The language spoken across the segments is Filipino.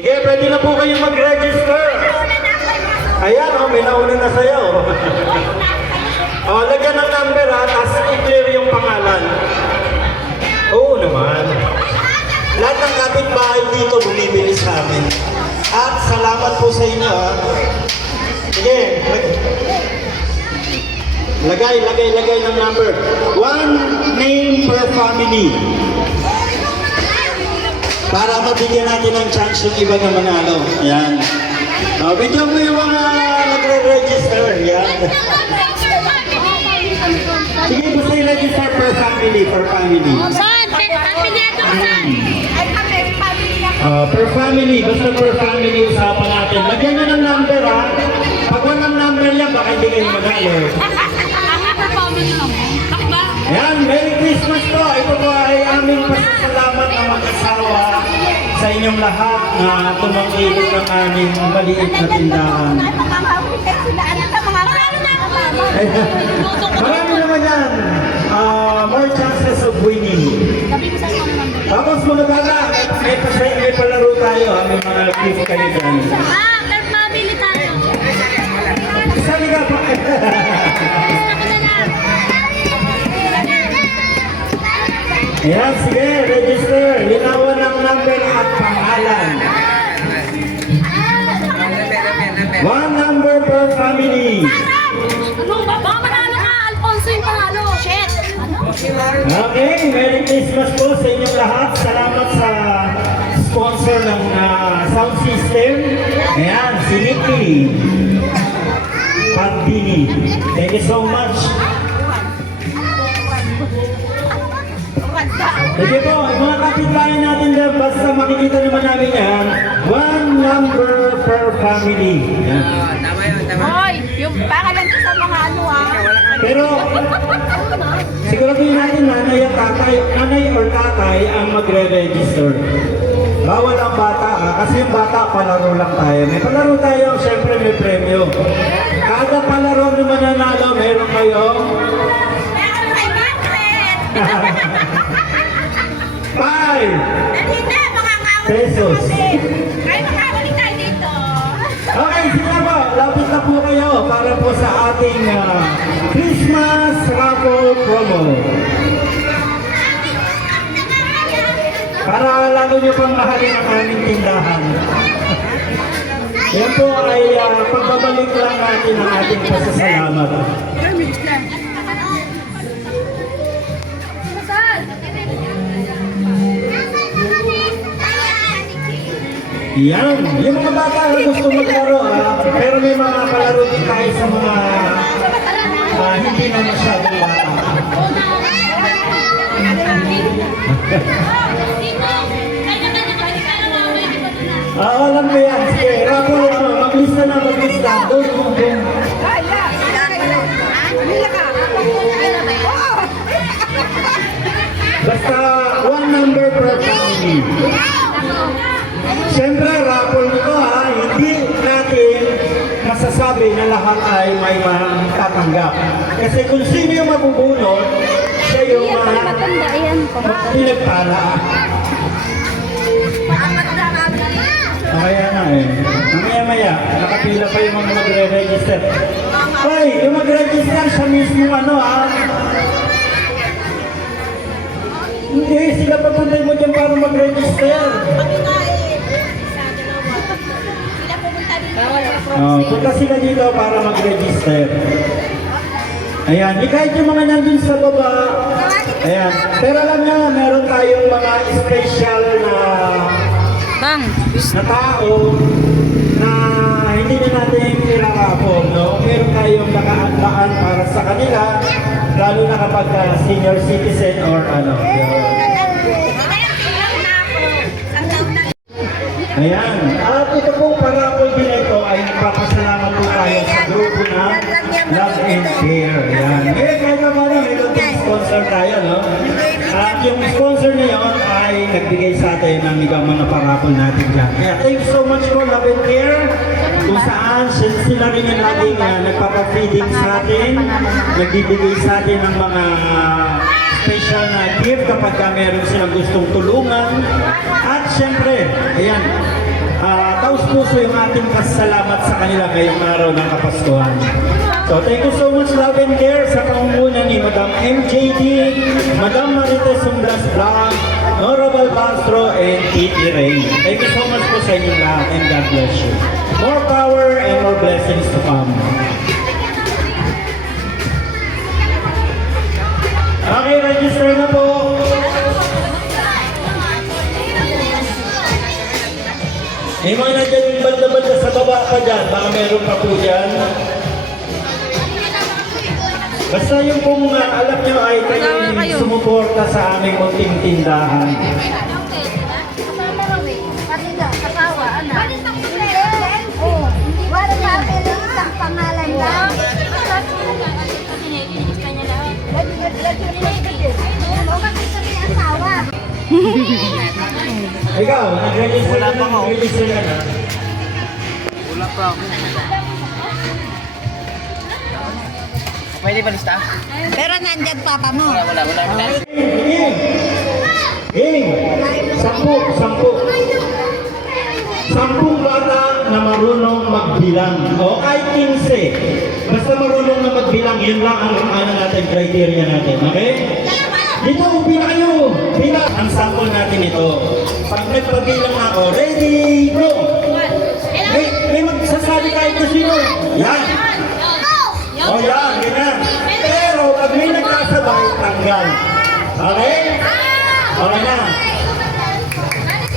Sige, pwede na po kayong mag-register. Ayan, may nauna na sa'yo. Lagyan ng number tapos i-clear yung pangalan. Oo naman. Lahat ng kapitbahay dito bumibili sa amin. At salamat po sa inyo Sige. Lagay ng number. 1 name per family. Para mabigyan natin ng chance yung iba na manalo. Ayan. Bigyan mo yung mga nagre-register. Ayan. Sige, gusto i-register per family. Per family. Per family. Basta per family usapan natin. Lagyan nyo ng number Pag walang number yan, baka hindi kayo manalo. Ayan, Merry Christmas po. Ito po ay aming pasasalamat na mag-asawa sa inyong lahat na tumangkilik ng aming maliit na tindahan. Marami naman yan. More chances of winning. Tapos mga bata, may palaro tayo. May mga gift kayo dyan. Per family tayo. Sali ka pa. Ayan, sige, register. Linawan ng number at pangalan. 1 number per family. Baka manalo ka, Alfonso yung panalo. Shit! Okay, Merry Christmas po sa inyong lahat. Salamat sa sponsor ng sound system. Ayan, si Nicky Pagdini. Thank you so much. Sige po, mga kapitbahay natin dyan, basta makikita naman namin yan, 1 number per family. Yan. Hoy, yung para lang sa mga Pero, siguraduhin natin nanay or tatay ang magre-register. Bawal ang bata kasi yung bata palaro lang tayo. May palaro tayo, syempre may premyo. Kada palaro na mananalo, meron kayong 5 pesos. Okay, sige na po. Lapit na po kayo para po sa ating Christmas raffle promo. Para lalo nyo pang mahalin ang aming tindahan. Yan po ay pagbabalik lang natin ang ating pasasalamat. Yan, yung mga bata na gusto maglaro pero may mga palaro din tayo sa mga hindi na masyadong bata. Alam mo yan, sige, raffle maglista na, maglista. Doon. Basta 1 number per family. Siyempre, raffle nito hindi natin masasabi na lahat ay may matatanggap. Kasi kung sino yung mabubunot, siya yung pinagpala. Kaya na Mamaya-maya, nakapila pa yung mga magre-register. Hoy, yung mag-register siya mismo Hindi, sila papuntay mo dyan para mag-register. Punta sila dito para mag-register. Ayan, kahit yung mga nandun sa baba. Ayan, pero alam nyo, meron tayong mga special na tao na hindi na natin ilalapon, no? Meron tayong nakaandaan para sa kanila, lalo na kapag senior citizen or ano. Ayan. At ito pong parapol din ito ay nagpapasalamat po tayo sa grupo na Love and Care. Ayan. Ngayon kahit naman may lunting sponsor tayo, no? At yung sponsor na yun ay nagbigay sa atin ng mga parapol natin dyan. Kaya thank you so much for Love and Care. Kung saan sila rin yung laging nagpapafeeding sa atin, nagbibigay sa atin ng mga special na gift kapag meron silang gustong tulungan. At syempre, ayan, taos puso yung ating pasalamat sa kanila ngayong araw ng Kapaskuhan. So thank you so much, love and care, sa pangunguna ni Madam MJD, Madam Marites Sumblas Blanc, Honorable Castro, and Titi Ray. Thank you so much po sa inyong lahat, and God bless you. More power and more blessings to come. Okay, register na po. May mga nandiyan yung banda-banda sa baba pa dyan. Baka meron pa po dyan. Basta yung pong alam nyo ay kayo sumuporta sa aming munting tindahan. Kasama raw eh. Kasi daw, kasawa, anak. Oo. Wala natin ang isang pangalan lang. Asawa. Ikaw, nag-register na ako. Nag-register ka na. Wala pa ako. Pwede ba lista? Pero nandyan papa mo. Wala. Ging! Ging! Sampung bata na marunong magbilang. O kahit 15. Basta marunong na magbilang, yun lang ang ano natin, criteria natin. Okay? Dito, pila kayo. Pila. Ang sample natin ito. Pag nagpabilang na ako, ready, go! May magsasabi kahit na sino. Yan. O yan, ganyan. Pero pag may nagkasabay, tanggal. Okay? Okay na.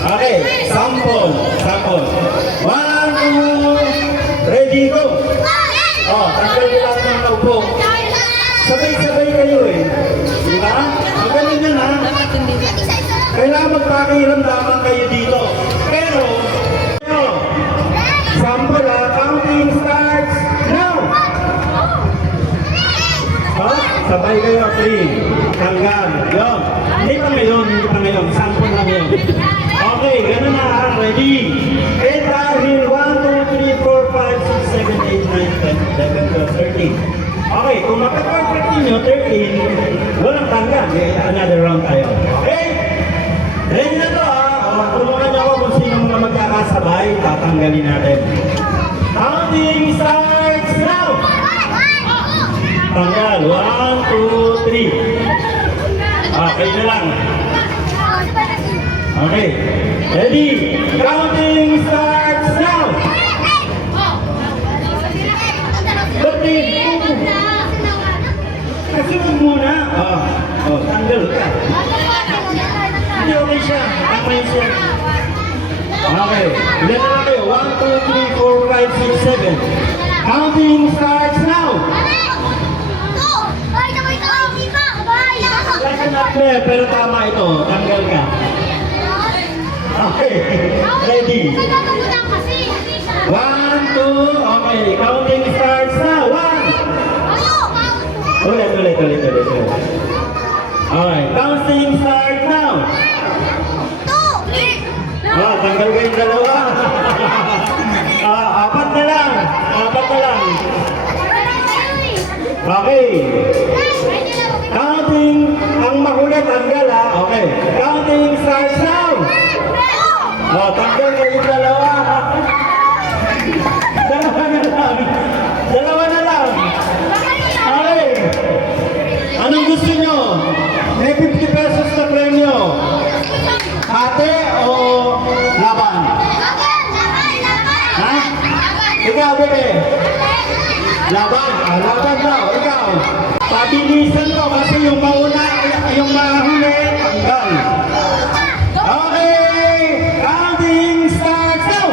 Okay, sample. 1, 2, ready, go! O, tanggal nyo lang ng naupo. Sabay-sabay kayo eh. Di ba? Magaling yan ha. Kailangan magpakiramdaman kayo dito. Pero, sample ha, counting starts now. Ha? Sabay kayo, 3. Tanggal. Yun. Hindi pa ngayon. Sample lang yun. Okay, ganun na ha. Ready? And dahil 1, 2, 3, 4, 5, 6, 7, 8, 9, 10, 11, 12, 13. Okay, kung mapag-perfect ninyo, 13, walang tanggal. Another round tayo. Okay? Ready na to ha. Tulungan niyo ako kung sino mga magkakasabay. Tatanggalin natin. Counting starts now! Tanggal. 1, 2, 3. Okay na lang. Okay. Ready? Counting starts now! 13. Kasi muna. Tanggal ka. Hindi okay siya. Tama yun siya. Okay. Ilan na lang kayo? 1, 2, 3, 4, 5, 6, 7. Counting starts now! Wala ka na clear, pero tama ito. Tanggal ka. Okay. Ready? 1, 2, okay. Counting starts now. 1. Ulit. Okay. Counting starts now. Tanggal ko yung dalawa. Apat na lang. Okay. Counting, ang mahuli tanggal ha. Okay. Counting starts now. Tanggal ko yung dalawa. Dalawa na lang. Okay. Anong gusto nyo? May 50 pesos na premyo. Ate o laban? Ha? Ikaw, bebe? Laban? Laban daw. Ikaw? Pabilisan ko kasi yung mauna, yung mahuli, tanggal. Okay! Counting starts now!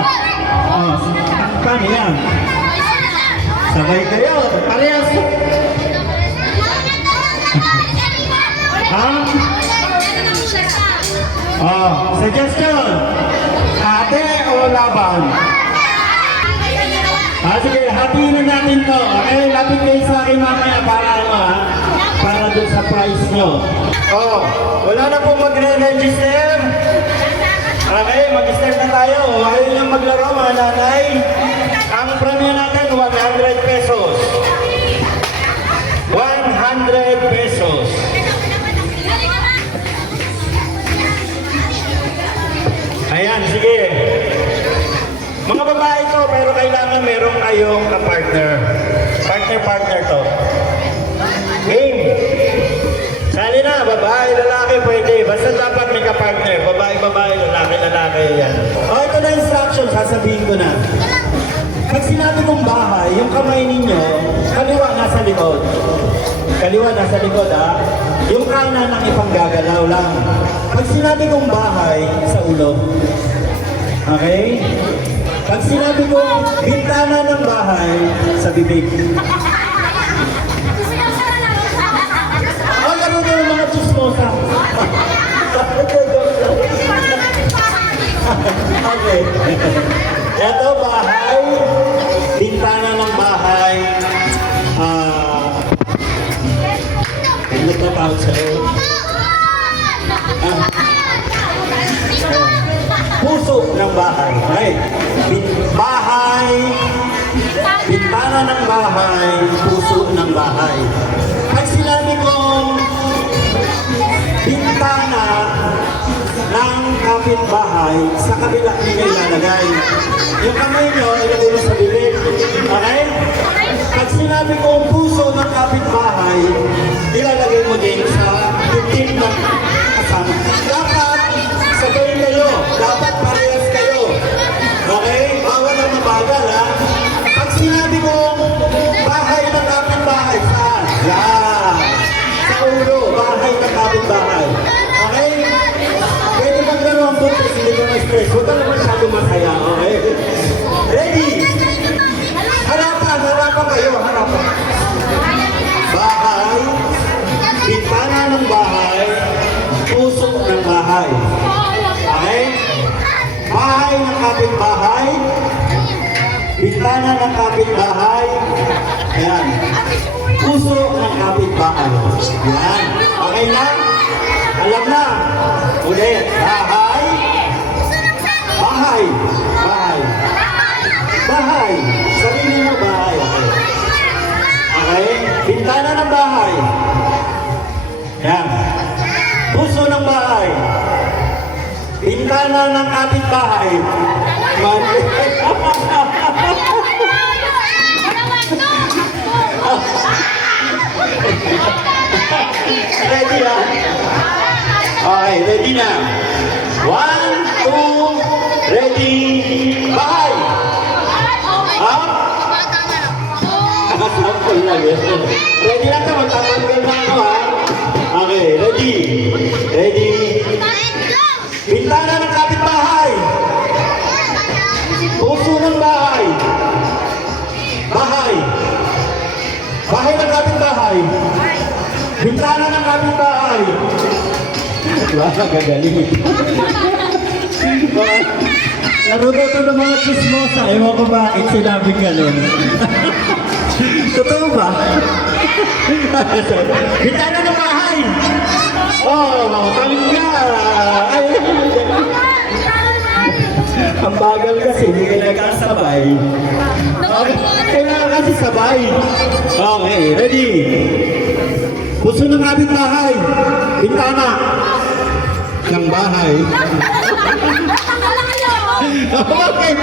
Paano yan? Sabay kayo. Parehas. Suggestion. Ate o laban? Sige, hatiin na natin to. Okay, lapit kayo sa akin mamaya para para doon sa price nyo. Wala na po magre-register. Okay, mag-start na tayo. Ayaw nyo maglaro mga nanay. Ang premyo natin, 100 pesos. 100 pesos. Ayan, sige. Mga babae to, pero kailangan meron kayong ka-partner. Partner to. Game. Sali na, babae, lalaki, pwede. Basta dapat may ka-partner. Babae, lalaki, yan. O, ito na instruction, sasabihin ko na. Pag sinabi kong bahay, yung kamay ninyo, kaliwa nasa likod. Kaliwa nasa likod, ha? Yung kanan ang ipanggagalaw lang. Pag sinabi kong bahay, sa ulo. Okay? Pag sinabi kong bintana ng bahay, sa bibig. Oh, laro na yung mga chismosa. Okay. Ito, bahay, bintana ng bahay, nagtatawag sa'yo. Puso ng bahay. Okay. Bahay, bintana ng bahay, puso ng bahay. Pag sinabi kong bintana ng kapitbahay, sa kabila niyo ilalagay. Yung kamay nyo, ilagay mo sa bibig. Okay? Pag sinabi kong puso ng kapitbahay, ilalagay mo din sa bibig ng kasama. Dapat sabay kayo. Dapat parehas kayo. Okay? Bawal ang mabagal, ha? Pag sinabi kong bahay ng kapitbahay, saan? Yan. Sa ulo, bahay ng kapitbahay. Okay? Pwede maglaro ang buntis, hindi ko ma-stress. Huwag ka naman masyado masaya, okay? Ready? Harapan kayo, harapan. Bahay, bintana ng bahay, puso ng bahay. Okay? Bahay ng kapitbahay, bintana ng kapitbahay, ayan. Puso ng kapitbahay. Yan. Okay na? Alam na. Ulit. Bahay. Bahay. Bahay. Bahay. Sabihin mo bahay. Okay. Bintana ng bahay. Yan. Puso ng bahay. Bintana ng kapitbahay. Mali. Ready na? Okay, ready na. 1, 2, ready, bahay! Ha? Nakasample lang yun. Ready na ka, magtatanggal na ako, ha? Okay, ready. Ready. Bintana ng kapitbahay. Puso ng bahay. Bahay. Bahay ng kapitbahay. Bintana ng kapitbahay. Wala, gagaling. Naruto ng mga chismosa. Ewan ko bakit sinabi ganun. Totoo ba? Bintana ng bahay. Oh, talingga. Ay, ang bagal kasi, hindi kayo nagkasabay. Okay, kailangan kasi sabay. Okay, ready? Puso ng kapitbahay. Bintana ng bahay. Okay.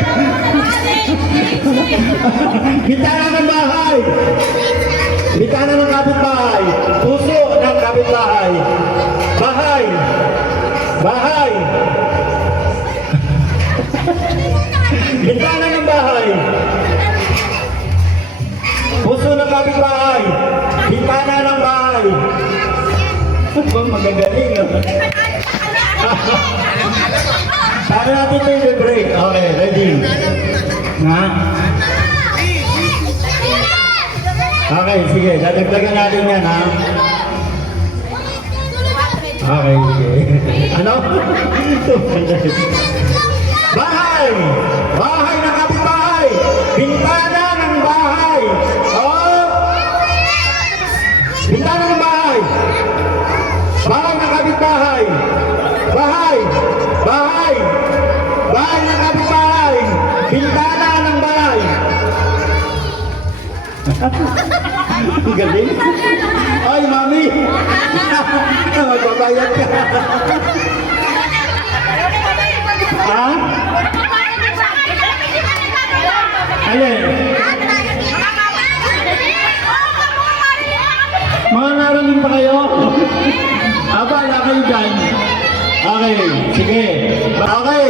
Bintana ng bahay. Bintana ng kapitbahay. Puso ng kapitbahay. Bahay. Bahay. Bintana ng bahay. Puso ng kapitbahay. Bintana ng bahay. Magagaling. Para natin ito yung break. Okay, ready? Ha? Okay, sige. Dadagdagan natin yan, ha? Okay, sige. Ano? Bahay! Bahay ng kapitbahay! Bintana ng bahay! Oh! Bintana ng bahay! Bahay ng kapitbahay! Bahay! Bahay! Bahay ng kapitbahay! Bintana ng bahay! Ang galing! Ay, mami! Magbabayad ka! Ha? Alin? Mga naraling pa kayo? Aba, wala kayo dyan. Okay, sige. Okay,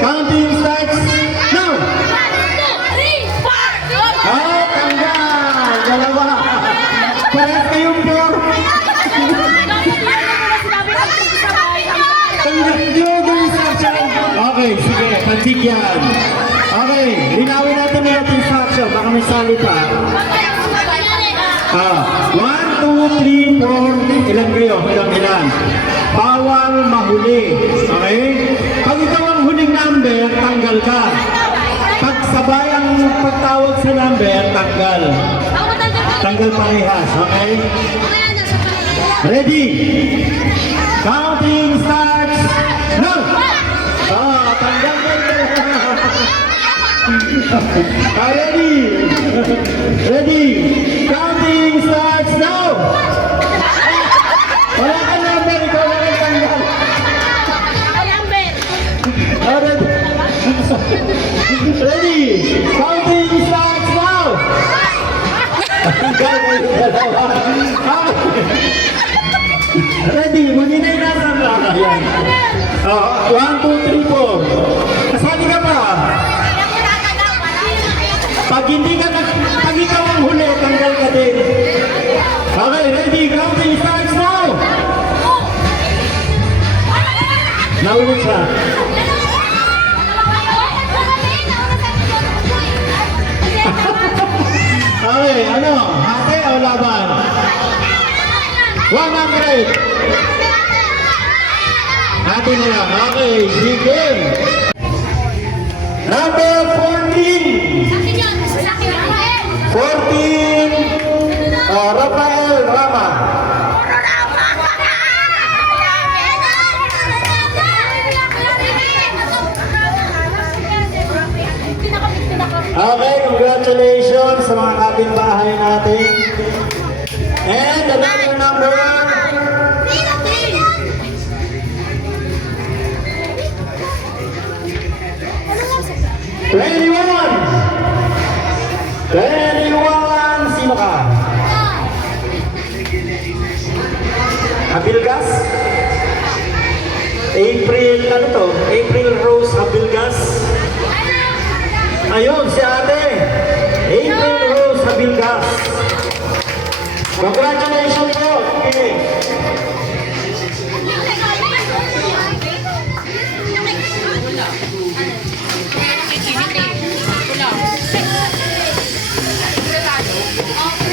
counting starts now! Ah, tanggal! Dalawa! Parehas kayong pure! Tanggal yung instruction! Okay, sige, pantik yan. Okay, linawin natin yung instruction. Baka may sali pa. 1, 2, 3, 4. Ilan kayo? Ilan? Bawal mahuli. Okay? Pag ikaw ang huling number, tanggal ka. Pag sabay ang pagtawag sa number, tanggal. Tanggal parehas. Okay? Ready? Counting starts now! Tanggal ka. Ready? Ready? Counting starts now! Wala ka number, ikaw lang ang tanggal. Ready? Counting starts now! Tanggal kayo dalawa. Ready? Muli na yung nasa ka. Ayan. 1, 2, 3, 4. Kasali ka pa. Pag ikaw ang huli, tanggal ka din. Okay, ready? Counting starts now! Naulit siya. Okay, ano? Hati o laban? 100! Hati na lang. Okay, sige. Number 14! 14, Rafael Rama. Okay, congratulations sa mga kapitbahay natin. And another number 21! Sino ka? Abilgas? April, ano to? April Rose Abilgas? Ayun, si ate! April Rose Abilgas. Congratulations po! Okay.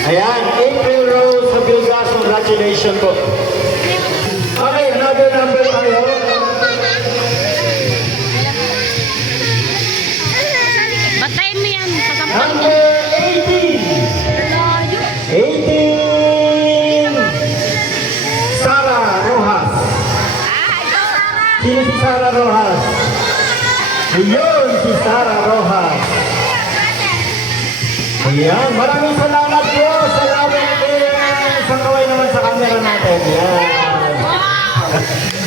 Ayan, April Rose Abilgas, congratulations po. Okay, another number tayo. Batayin mo yan. Number 18. 18. Sarah Rojas. Sino si Sarah Rojas? Ayun, si Sarah Rojas. Ayan, maraming salamat po. Salamat po. Isang kaway naman sa camera natin. Ayan.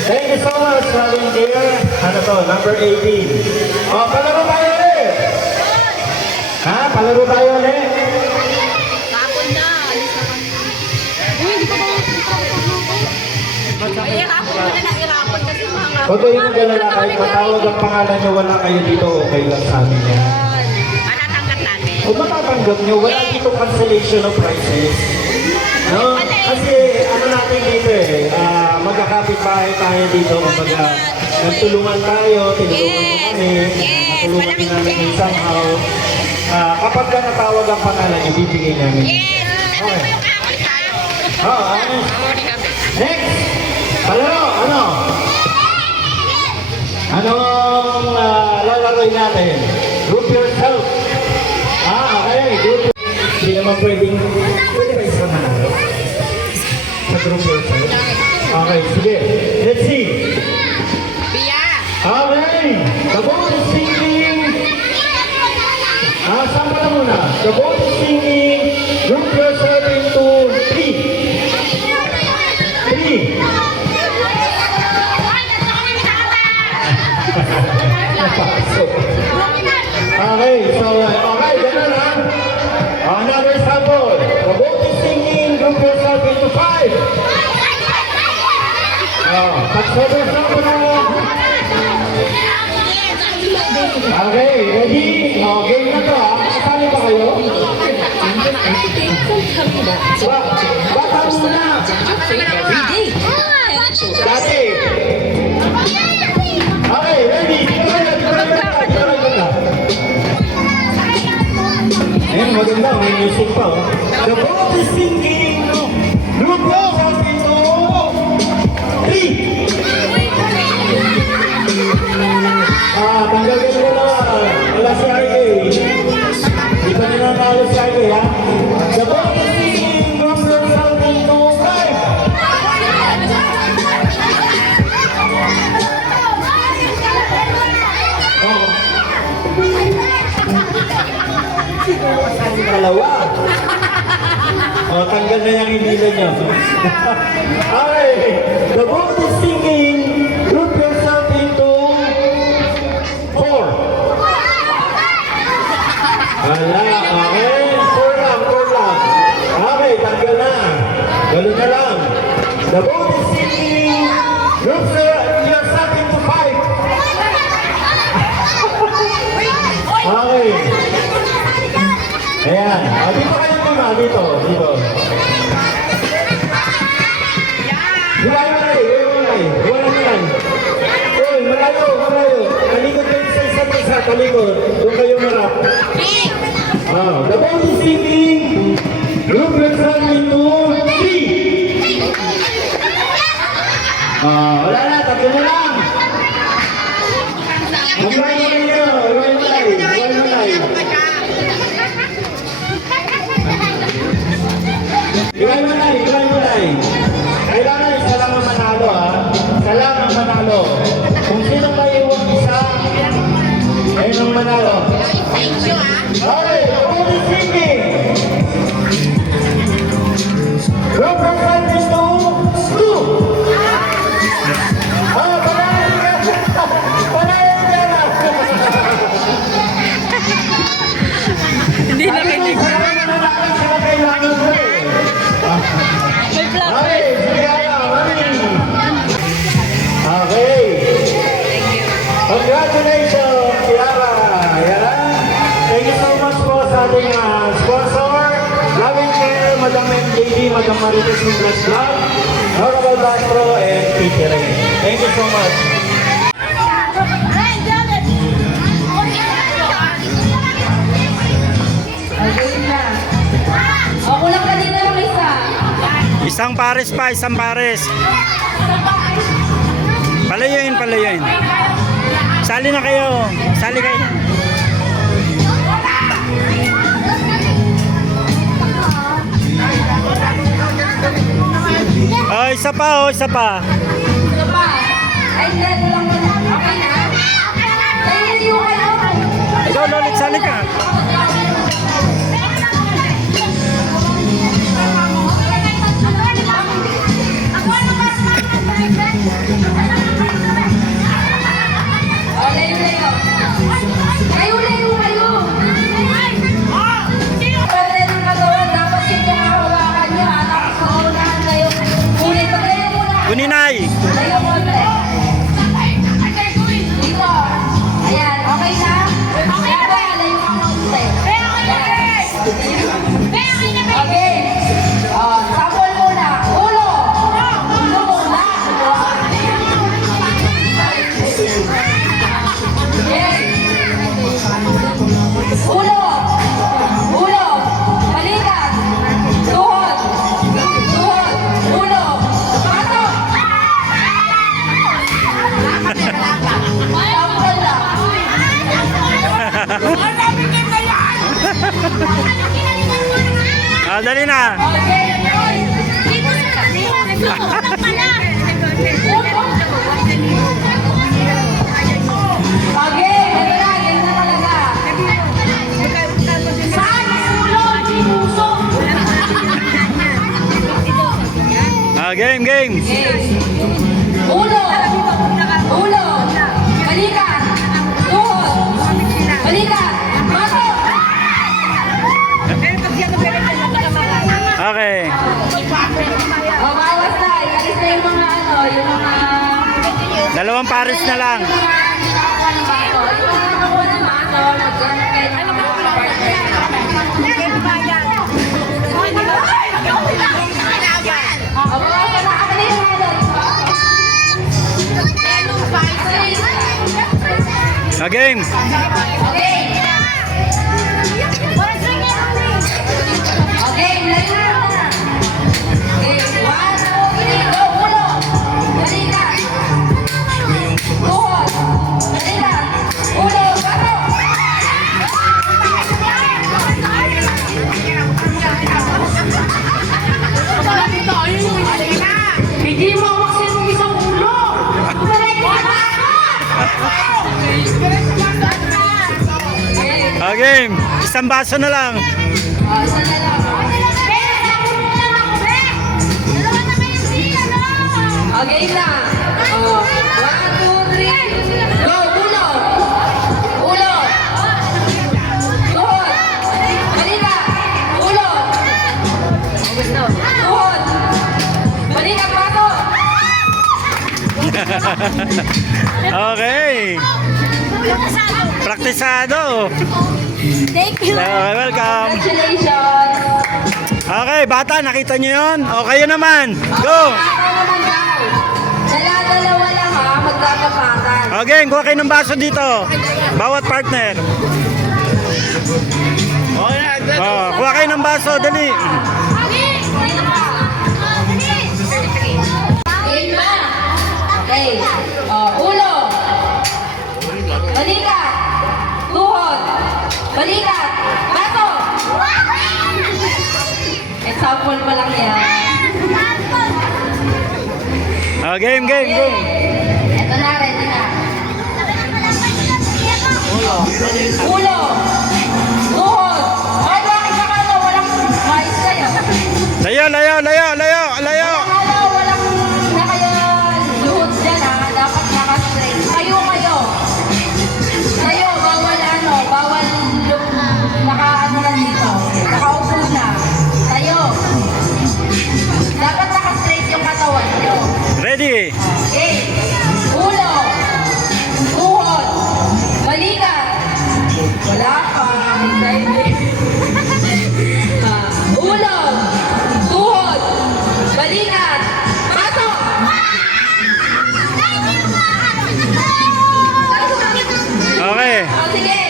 Thank you so much, Robin dear. Ano to? Number 18. O, palaro tayo ulit. Ha? Palaro tayo ulit. Kapon na. Alis na kami. Uy, hindi ko ba ay, irapon mo na. Irapon kasi mga... Huwag kayong mag-alala, kahit matawag ang pangalan nyo, wala kayo dito, okay lang sa amin yan. Matatanggap natin. Kung matatanggap nyo, wala dito cancellation of prices. No? Kasi ano natin dito magkakapit bahay tayo dito, kumbaga nagtulungan tayo, tinulungan mo kami, natulungan din namin yung somehow. Kapag ka natawag ang pangalan, ibibigay namin. Okay. Next! Palaro, ano? Anong lalaroin natin? Group yourself. Okay, group. Hindi naman pwede ba isang hanalo? Sa group yourself. Okay, sige. Let's see. Pia! Okay. The boat is singing. Saan ka na muna? The boat is singing. Group yourself into 3. 3. Okay, so, okay, 5. Pagsasasabi na. Okay, ready? Game na to ha. Kasali ba kayo? Bata muna. Dati. Okay, ready? Dito kayo. Ayan, maganda. May music pa. Oh. The boat is sinking. Look out, Capito. 3. Tanggalin ko na. Wala si RK. Di pa ninanalo si RK, ha? The boat is sinking. Look out, Capito. 5. Dalawa. Tanggal na yung hinilan niya. Okay. The boat is sinking. Group yourself into 4. Wala. Okay. 4 lang. Okay. Tanggal na. Gano'n na lang. The boat is sinking. Group yourself into 5. Okay. Ayan. Dito kayo muna. Dito. Hiwalay mo na. Uy, malayo. Talikod kayo sa isa't isa. Talikod. Doon kayo marap. The boat is sinking. Group yourself into 3. Wala na. Tatlo na lang. Hiwalay mo kayo. Hiwalay. Kailangan isa lang ang manalo, ha? Isa lang ang manalo. Kung sino maiwan isa, ayun ang manalo. Okay, all is sinking. Group of countries to 2. Panayin ka na. Hindi na kinig. May plug. Okay. Congratulations, Kiara. Thank you so much po sa ating sponsor, Loving Care, Madam MJD, Madam Marites English Club, Honorable Castro, and Teacher. Thank you so much. Ako lang kanina ng isa. Isang pares pa, isang pares. Palayuin. Sali na kayo. Sali kayo. Oh, isa pa. Isa pa. Ay, hindi. Lang muna. Okay na. Kayo kayo. Ikaw, Lolit, sali ka. Kuninay. Dito. Ayan, okay na? Okay na. Layo ka ng konti. Okay. Sabon muna. Ulo. Ulo muna. Okay. Ulo. Balikat. Tuhod. Ulo. Pato. Sabon lang. Dali na. Game. Ulo, balikan, tuhod, balikan, mato. Okay. Dalawang pares na lang. Game. Hindi mo maksin ng isang ulo! Game. Isang baso na lang. Okay na. 1, 2, 3. Go, ulo. Ulo. Tuhod. Balikat. Ulo. Tuhod. Balikat, bato. Okay. Praktisado. Thank you. Okay, welcome. Congratulations. Okay, bata, nakita nyo yun? O, kayo naman. Go! Ako naman daw. Dala-dalawa lang ha, magkakapatan. Okay, kuha kayo ng baso dito. Bawat partner. Oh, kuha kayo ng baso, dali. Game na. Okay. Ulo. Balikat. Tuhod. Balikat. Bato. Example pa lang yan. Oh, game. Ito na, ready na. Ulo. Tuhod. Ay, bakit nakala walang mais kayo? Layo. Nakala walang nakaluhod dyan ha. Dapat naka-straight. Kayo. Kayo, bawal naka-ano lang dito. Nakaupo na. Kayo. Dapat naka-straight yung katawan nyo. Ready? Okay. Ulo. Tuhod. Balikat. Wala pa. Ulo. Tuhod. Balikat. Bato. Okay. Sige.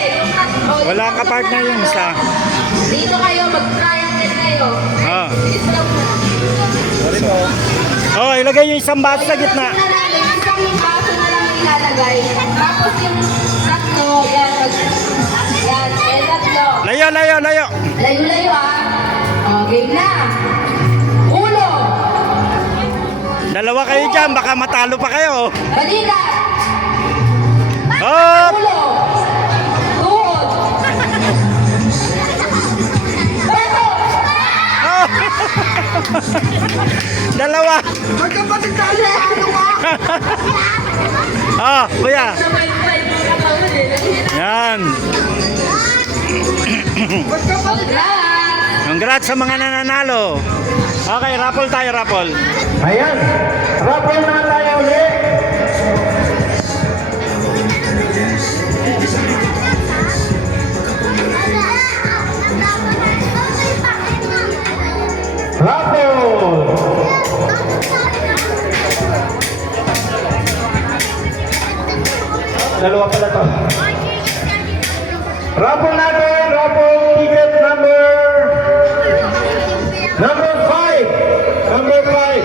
Wala ka partner yung isa. Dito kayo, mag-triangle kayo. Ah. Bilis lang po. Oh, ilagay yung isang baso sa gitna. Isang baso na lang ilalagay. Tapos yung tatlo, yan. Tatlo. Layo. Layo-layo game na. Ulo. Dalawa kayo dyan, baka matalo pa kayo. Balikat. Oh! Ulo. Tuhod. Bato. Oh! Dalawa. Magkapatid tayo. Ano ka? Oh, kuya. Yan. Congrats sa mga nananalo. Okay, raffle tayo, raffle. Ayan, raffle na tayo ulit. Raffle! Dalawa pala to. Raffle natin, raffle ticket number 5. Number 5.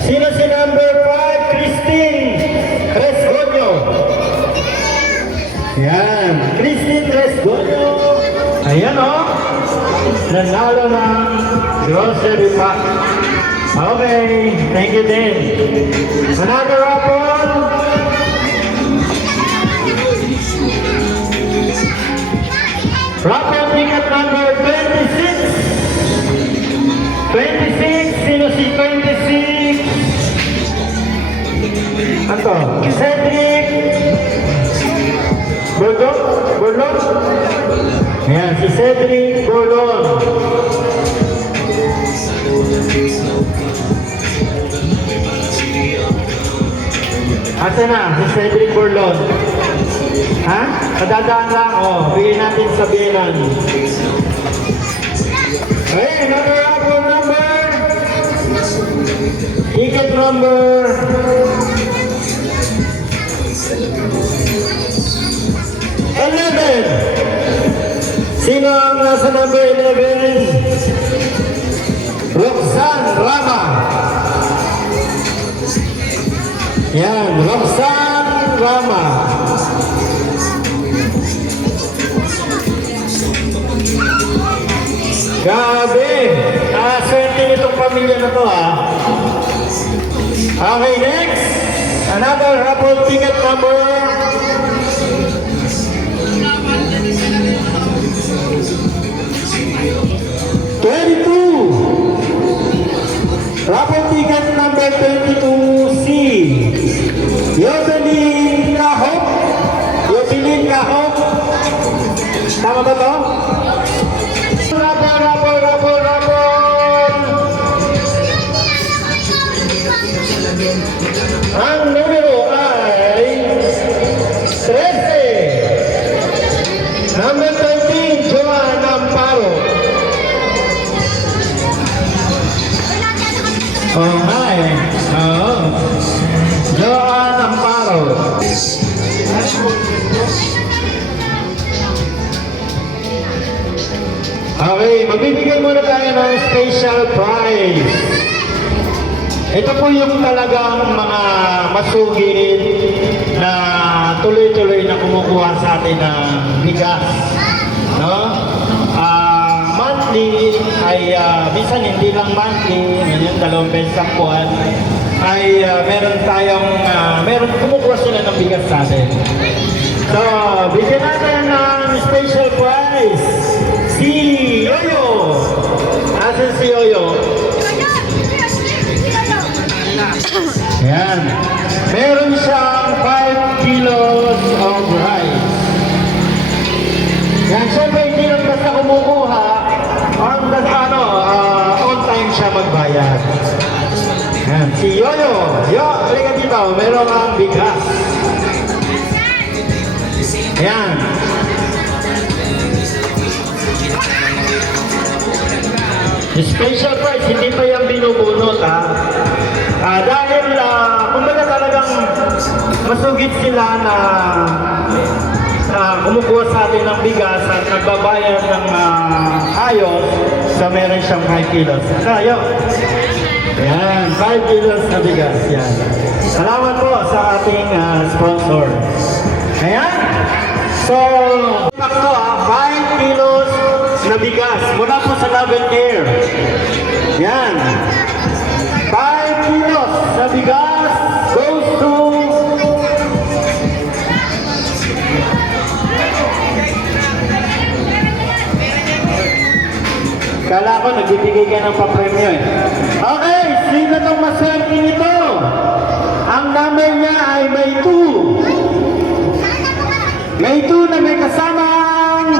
Sino si number 5? Christine Resgoño. Yan, Christine Resgoño. Ayan o. Nanalo ng grocery pack. Okay, thank you din. Another raffle. Raffle ticket number 26. 26, sino si 26? Ano? Cedric Bolon? Ayan, si Cedric Bolon. Asa na? Si Cedric Burlon. Ha? Kadadaan lang. Bigyan natin sa bilan. Hey, number. Ticket number. 11. Sino ang nasa number 11? Roxanne Rama. Yan, Roxanne Rama. Grabe. Swerte nitong pamilya na to Okay, next. Another raffle ticket number. Raffle ticket number 22C. Yodelin Kahop. Tama ba to? Raffle. Ang numero ay 13. Number 13, Joan Amparo. Joan Amparo. Okay, magbibigay muna tayo ng special prize. Ito po yung talagang mga masugid na tuloy-tuloy na kumukuha sa atin ng bigas. No? Monthly ay, minsan hindi lang monthly, ganyan, 2 beses ang buwan, ay meron tayong, kumukuha sila ng bigas sa atin. So, bigyan natin ng special prize si Yoyo. Asan si Yoyo? Yan. Meron siyang 5 kilos of rice. Yan, syempre hindi lang basta kumukuha, on time siya magbayad. Yan, si Yoyo. Halika dito, meron ang bigas. Yan. Special price, hindi pa yung binubunot dahil kumbaga talagang masugid sila na kumukuha sa atin ng bigas at nagbabayad ng ayos, so meron siyang 5 kilos. Tayo. Yan, 5 kilos na bigas. Yan. Salamat po sa ating sponsor. Ayan. So, ito 5 kilos na bigas mula po sa Love and Care. Yan. 5 kilos na bigas goes to kala ko nagbibigay ka ng papremyo Okay, sino itong maswerte nito? Ang number niya ay may 2. May 2 na may kasamang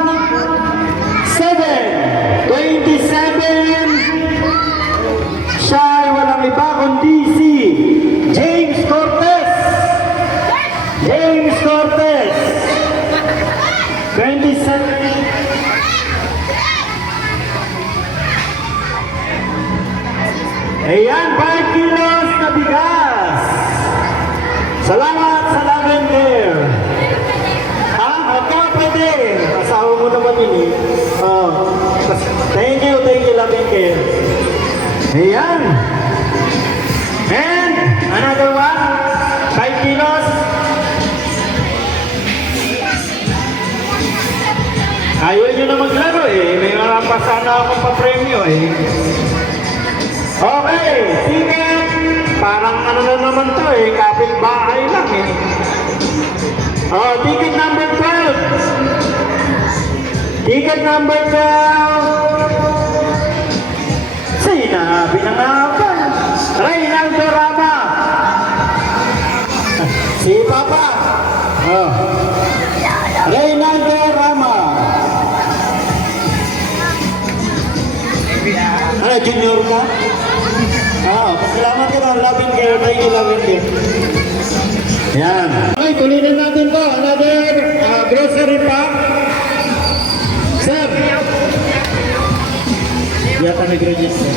7. 27. Siya ay walang iba kundi si James Cortez. 27. Ayan, 5 kilos na bigas. Salamat sa Love and Care. Pwede. Asawa mo naman yun Thank you, Love and Care. Ayan. And another one, 5 kilos. Ayaw nyo na maglaro may mga pasana akong papremyo Okay, ticket. Parang ano na naman to kapitbahay lang ticket number 12. Ticket number 12. Sinabi na nga ba? Reynaldo Rama. Si Papa. Reynaldo Rama. Junior ka? Salamat ka ng Love and Care. Thank you, Love and Care. Yan. Okay, tuloy natin to. Another grocery pack. Sir. Yata nag-register.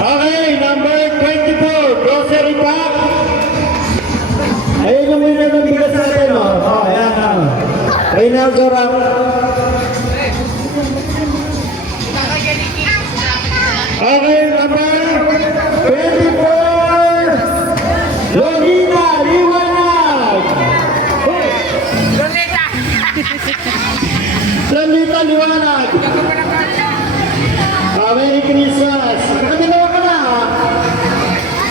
Okay, number 24, grocery pack. Ayun yung winner ng bigas natin, oh. Oh, ayan, oh. Reynaldo Ram. Okay, number 24, Lolita Liwanag. Lolita Liwanag. Merry Christmas. Nakadilawa ka na, ha?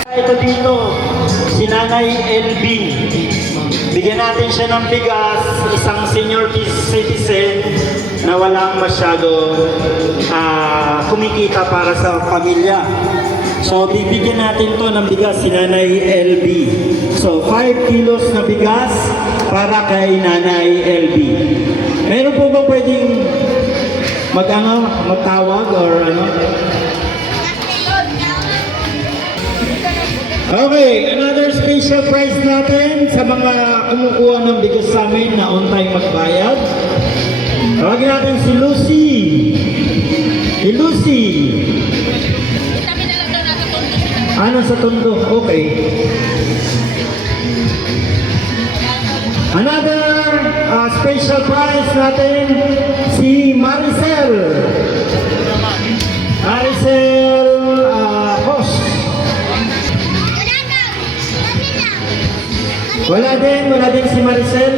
Ito dito, si Nanay LB. Bigyan natin siya ng bigas, isang senior citizen na walang masyado kumikita para sa pamilya. So, bibigyan natin to ng bigas si Nanay LB. So, 5 kilos na bigas para kay Nanay LB. Meron po ba pwedeng magtawag or ano? Okay, another special prize natin sa mga kumukuha ng bigas sa amin na on time magbayad. Tawagin natin si Lucy. Si Lucy. Ano sa Tondo? Okay. Another special prize natin si Maricel. Maricel Hosh. Wala din si Maricel.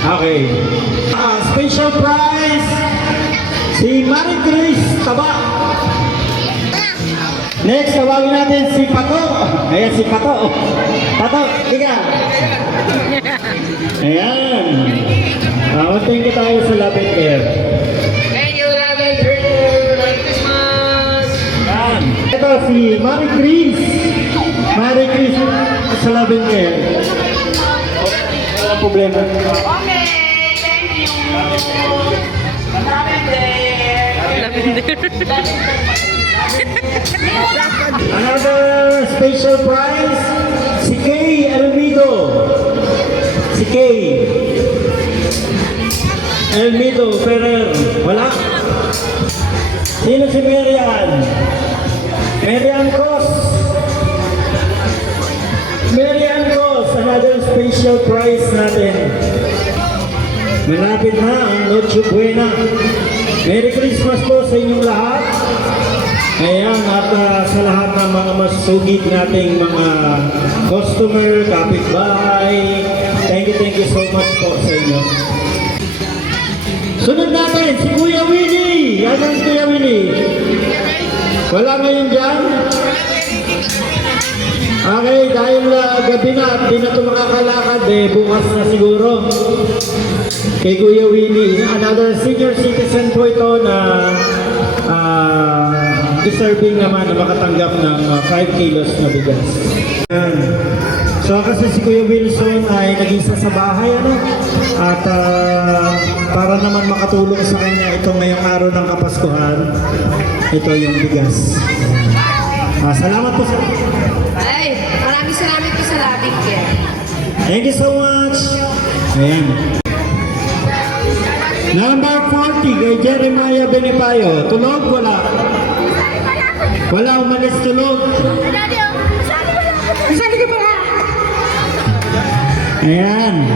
Okay. Special prize si Marie Grace Taba. Next, tawagin natin si Pato. Ayan si Pato. Pato, liga. Ayan. Thank you tayo sa Love and Care. Thank you, Love and Care. Merry Christmas! Ayan. Ito si Marie Grace. Marie Grace sa Love and Care. Walang problema. Okay, thank you. Another special prize, si Kay Elmido. Si Kay Elmido Ferrer. Wala. Sino si Marian? Marian Cos. Marian Cos, another special prize natin. Malapit na ang Noche Buena. Merry Christmas po sa inyong lahat. Ayan, at sa lahat ng mga masugid nating mga customer, kapitbahay, thank you so much po sa inyo. Sunod natin, si Kuya Willie. Yan ang Kuya Willie. Wala ngayon dyan? Okay, dahil gabi na at di na ito makakalakad, bukas na siguro. Kay Kuya Willie, another senior citizen po ito na deserving naman na makatanggap ng 5 kilos na bigas. Ayan. So kasi si Kuya Wilson ay nag-isa sa bahay, ano? At para naman makatulong sa kanya itong ngayong araw ng Kapaskuhan, ito yung bigas. Salamat po sa... Ay, maraming salamat po sa Love and Care. Thank you so much. Ayan. Number 40 kay Jeremiah Benipayo. Tulog? Wala. Wala, umalis tulog. Sabi ko pala. Ayan.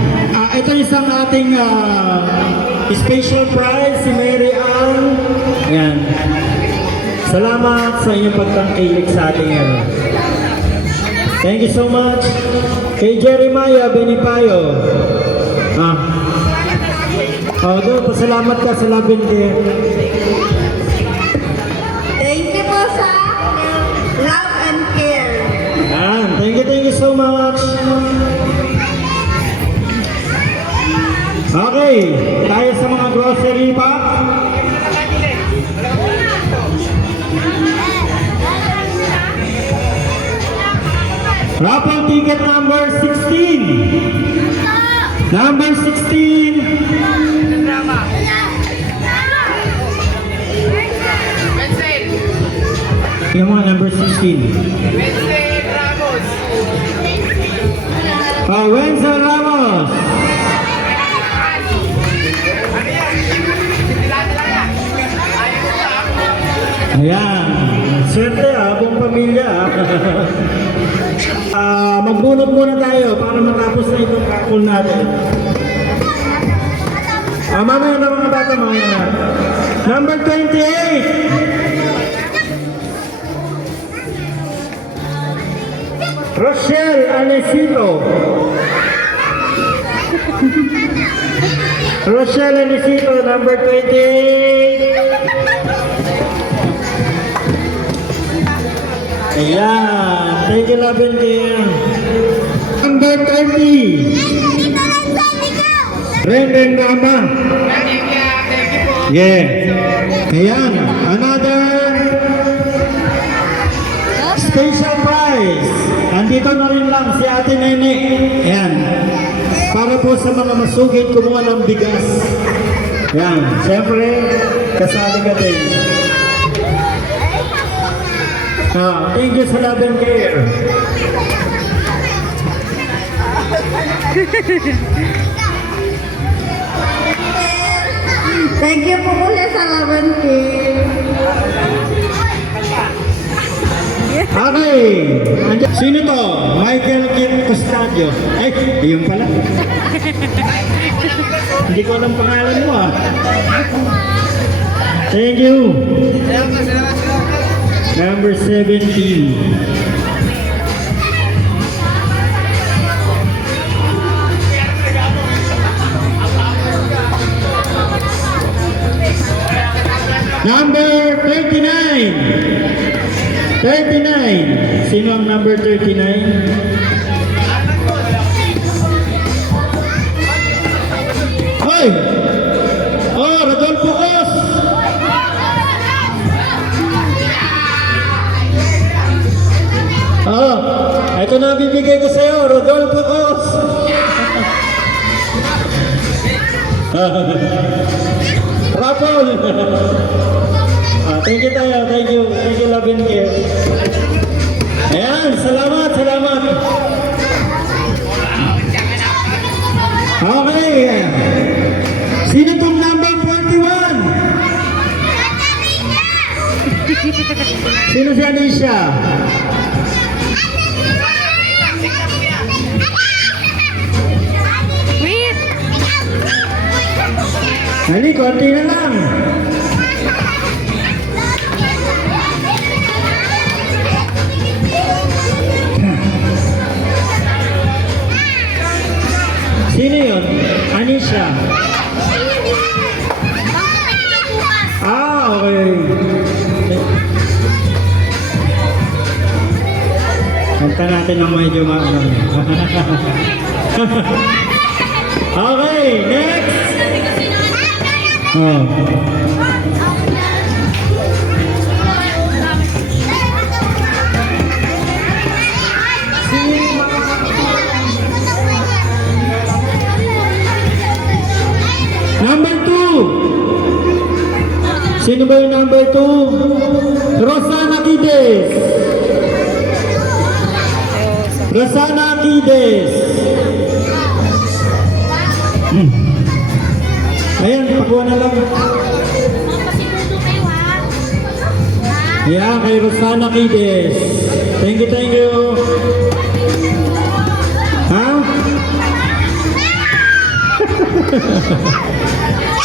Ito isang ating special prize, si Mary Ann. Ayan. Salamat sa inyong pagtangkilik sa ating Thank you so much. Kay Jeremiah Benipayo. Doon, pasalamat ka sa Love and Care. Thank you po sa Love and Care. Ayan. Thank you so much. Okay, tayo sa mga grocery pa. Raffle ticket number 16. Number 16. Yung mga number 16. Wednesday, Ramos. Wenzel Ramos. Ayan. Swerte buong pamilya magbunot muna tayo para matapos na itong kakul natin. Mamaya na mga bata, mamaya na. Number 28. Rochelle Alecito. Rochelle Alecito, number 28. Ayan. Thank you, love and care. Number 30. Ren Gama. Yeah. Ayan. Another special prize. Andito na rin lang si Ate Nene. Ayan. Para po sa mga masugid kumuha ng bigas. Ayan. Siyempre, kasali ka din. Thank you sa love and care. Thank you po ulit sa laban care. Okay. Sino to? Michael Kim Custodio. Ay, yun pala. Hindi ko alam pangalan mo Thank you. Number 17. Number 39. 39. Sino ang number 39? Hoy! Oh, Rodolfo Os! Ito na bibigay ko sa'yo, Rodolfo Os! Rapol! Thank you tayo, thank you, love and care. Ayan, salamat. Okay. Sino tong number 41? Sino si Anisha? Hali, konti na lang. Sino yun? Anisha. Okay. Kanta natin ng medyo maanong. Okay, next. Number 2. Sino ba yung number 2? Rosana Quides. Rosana Quides. Ayan, pakuha na lang. Yeah, kay Rosana Quides. Thank you.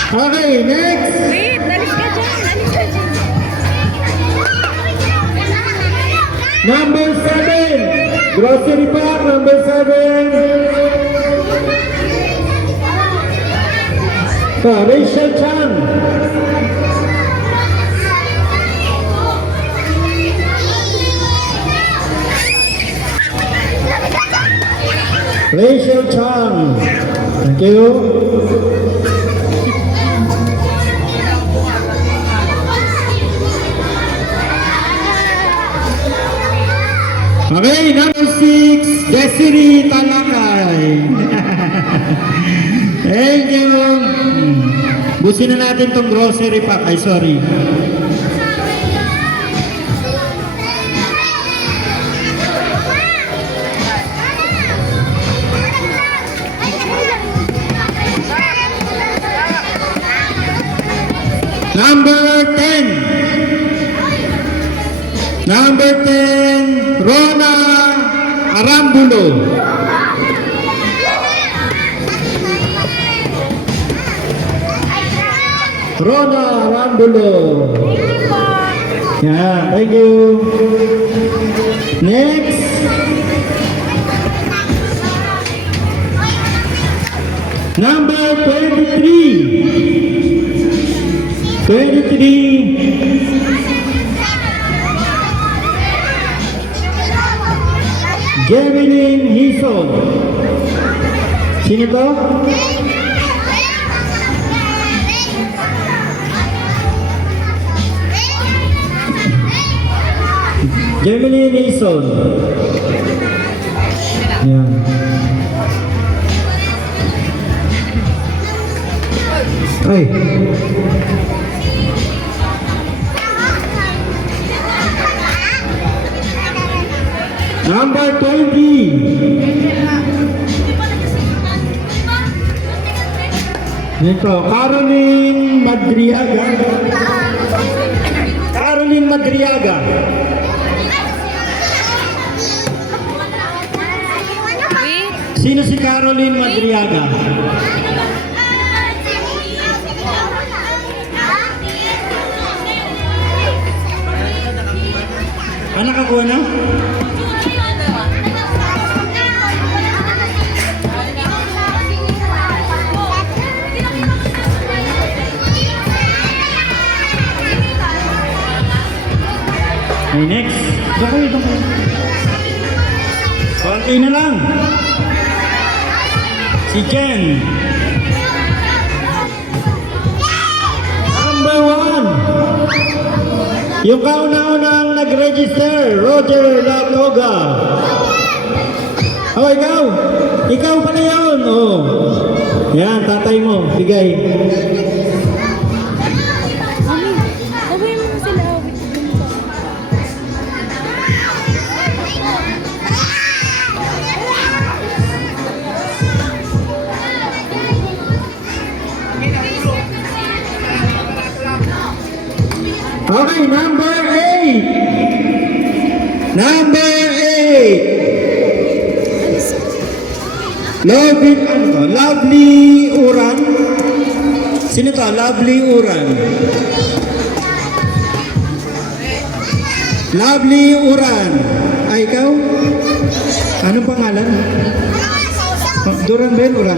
Okay, next. Wait, dalis ka dyan. Number 7. Grocery pack, number 7. Rachel Chan. Rachel Chan. Thank you. Okay, number 6, Desiree Talakay. Thank you. Busin na natin tong grocery pack. Ay, sorry. Number 10. Number 10, Rona Arambulo. Rona Arambulo. Yeah, thank you. Next. Number 23. 23. Jevelyn Hison. Sino to? Jevelyn Hison. Yan. Ay. Number 20. Nito, Caroline Madriaga. Caroline Madriaga. Sino si Caroline Madriaga? Nakakuha na? Okay, next. Ito ko. Konti na lang. Si Jen. Number 1. Yung kauna-unang nag-register, Roger Latoga. Oh, ikaw. Ikaw pala yun. Oh. Yan, tatay mo. Bigay. Okay, number 8. Number 8. Lovely Uran. Sino to? Lovely Uran. Lovely Uran. Ay, ikaw? Anong pangalan? Duran Ben Uran.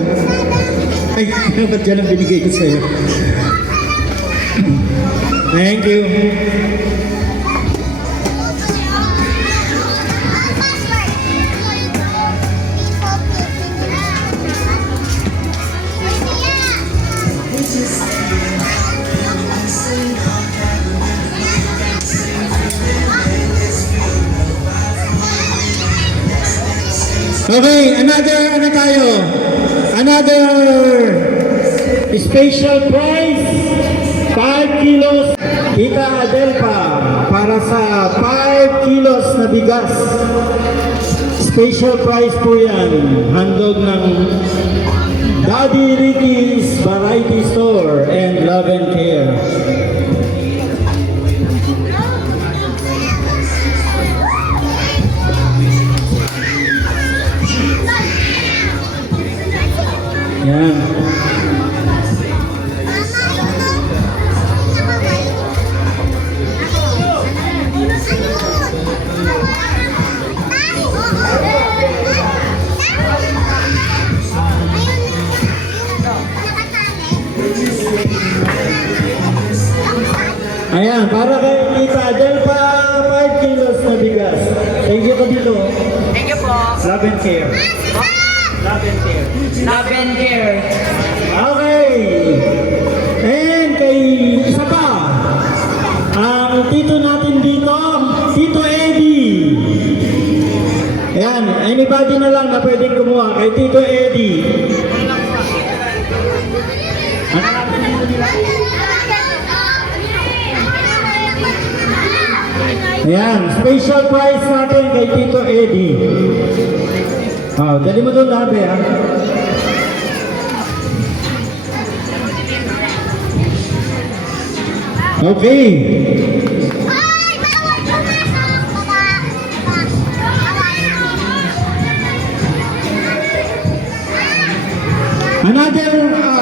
Ay, ba't dyan ang binigay ko sa'yo? Thank you. Okay, another special prize, 5 kilos, Tita Adelpa, para sa 5 kilos na bigas. Special prize po yan, handog ng Daddy Ricky's Variety Store and Love and Care. Yan. Ayan, para kay Tita Adelpa, 5 kilos na bigas. Thank you, Kabilo. Thank you po. Love and Care. Love and Care. Love and care. Okay. And kay isa pa, ang tito natin dito, Tito Eddie. Ayan, anybody na lang na pwedeng kumuha kay Tito Eddie. Ano natin dito nila? Ayan, special prize natin kay Tito Eddie. Oh, dali mo doon lahat eh, ha? Okay. Ay, bawal pumasok!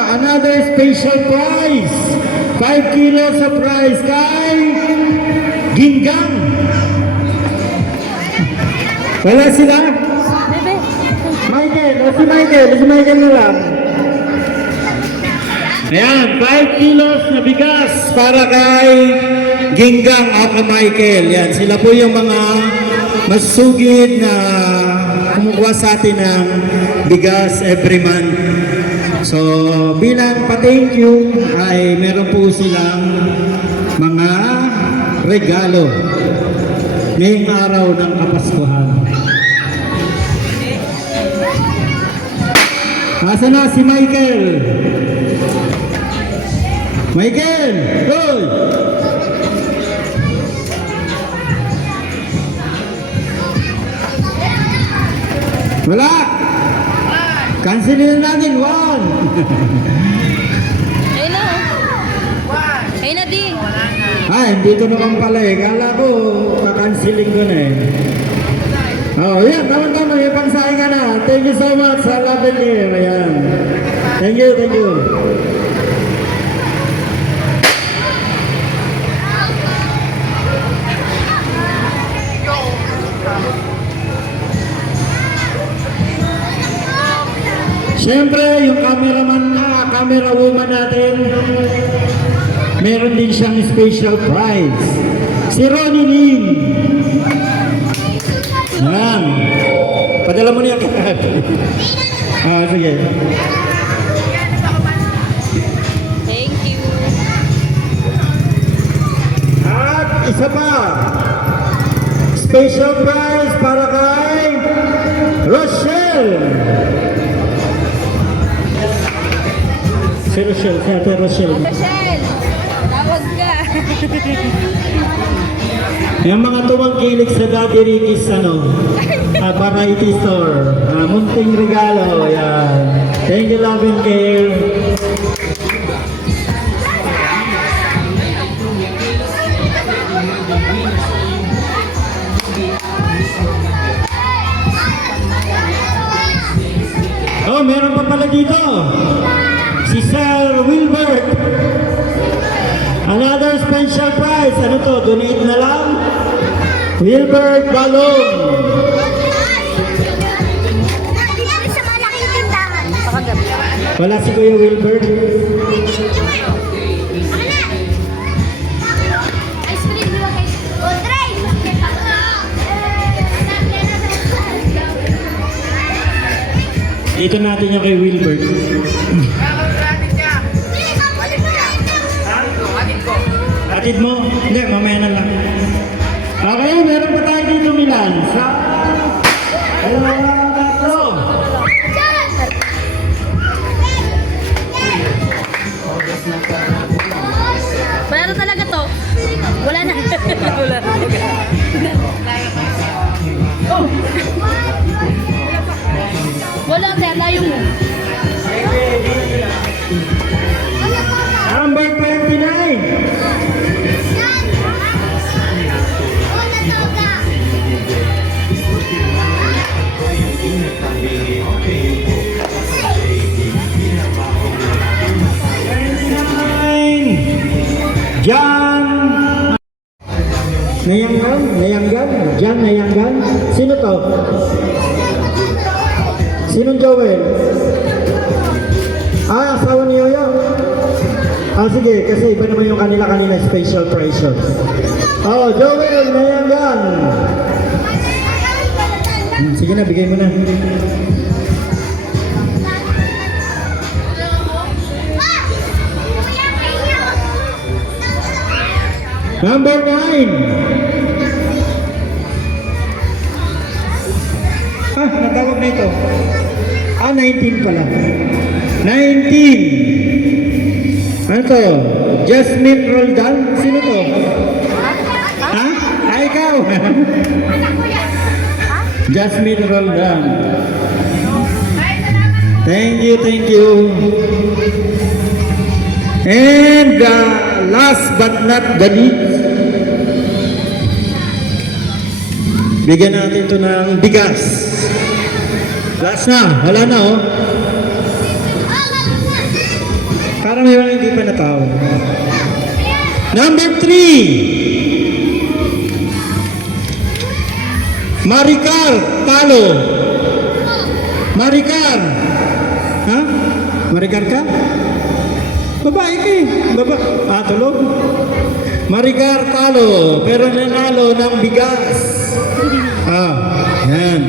Another special prize. 5 kilos of prize kay Ginggang. Wala sila? Michael, si Michael na lang. Ayan, 5 kilos na bigas para kay Ginggang at Michael. Yan, sila po yung mga masugid na kumukuha sa atin ng bigas every month. So, bilang pa-thank you ay meron po silang mga regalo ngayong araw ng Kapaskuhan. Asa na si Michael? Michael! Hoy! Wala! Cancelin natin, 1! Ayun na. Ayun na din. Dito naman pala eh. Kala ko, kakansiling ko na eh. Oh, yan. Tama-tama. May pangsahin ka na. Thank you so much sa label niyo. Ayan. Thank you, thank you. Siyempre, yung camera woman natin, meron din siyang special prize. Si Ronnie Lin. Yan. Padala mo niya kahit. Sige. Thank you. At isa pa. Special prize para kay Rochelle. Si Rochelle, si Ate Rochelle. Michelle, tawag ka. Yung mga tumangkilik sa Daddy Ricky's variety store. Munting regalo. Yan. Thank you, love and care. Oh, meron pa pala dito. Si Sir Wilbert. Another special prize. Ano to? Donate na lang. Wilbert Balong. Nangyari sa malaking tindahan. Wala si Kuya Wilbert. Ice cream ba guys? O, try! Dito natin yung kay Wilbert. Atid mo? Hindi, mamaya na lang. Okay, meron pa tayo dito, Milan. Sa... tatlo. Wala na talaga to. Wala na. Wala na. Wala, kaya layo mo. Number 29. Jan Nayanggan? Jan Nayanggan? Sino to? Sinong Joel? Asawa ni Yoyo? Sige, kasi iba naman yung kanina special price yun. Joel Nayanggan. Sige na, bigay mo na. Number 9. Natawag na ito. 19 pala. 19. Ano to? Jasmine Roldan? Sino to? Ikaw. Jasmine Roldan. Thank you. And last but not the least, bigyan natin to ng bigas. Last na, wala na oh. Parang may mga hindi pa natao. Number 3. Maricar Talo. Maricar. Ha? Maricar ka? Babae ka eh. Tulog? Maricar Talo. Pero nanalo ng bigas. Yan.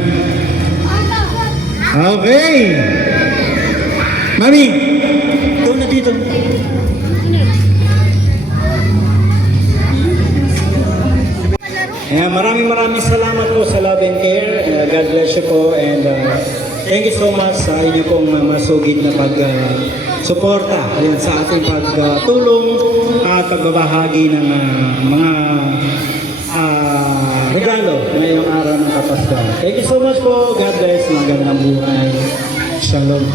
Okay. Mami, ito na dito. Maraming salamat po sa Love and Care. God bless you po and thank you so much sa inyo pong masugid na pag-suporta sa ating pagtulong at pagbabahagi ng mga regalo ngayong araw ng Kapaskuhan. Thank you so much po. God bless. Magandang buhay. Shalom.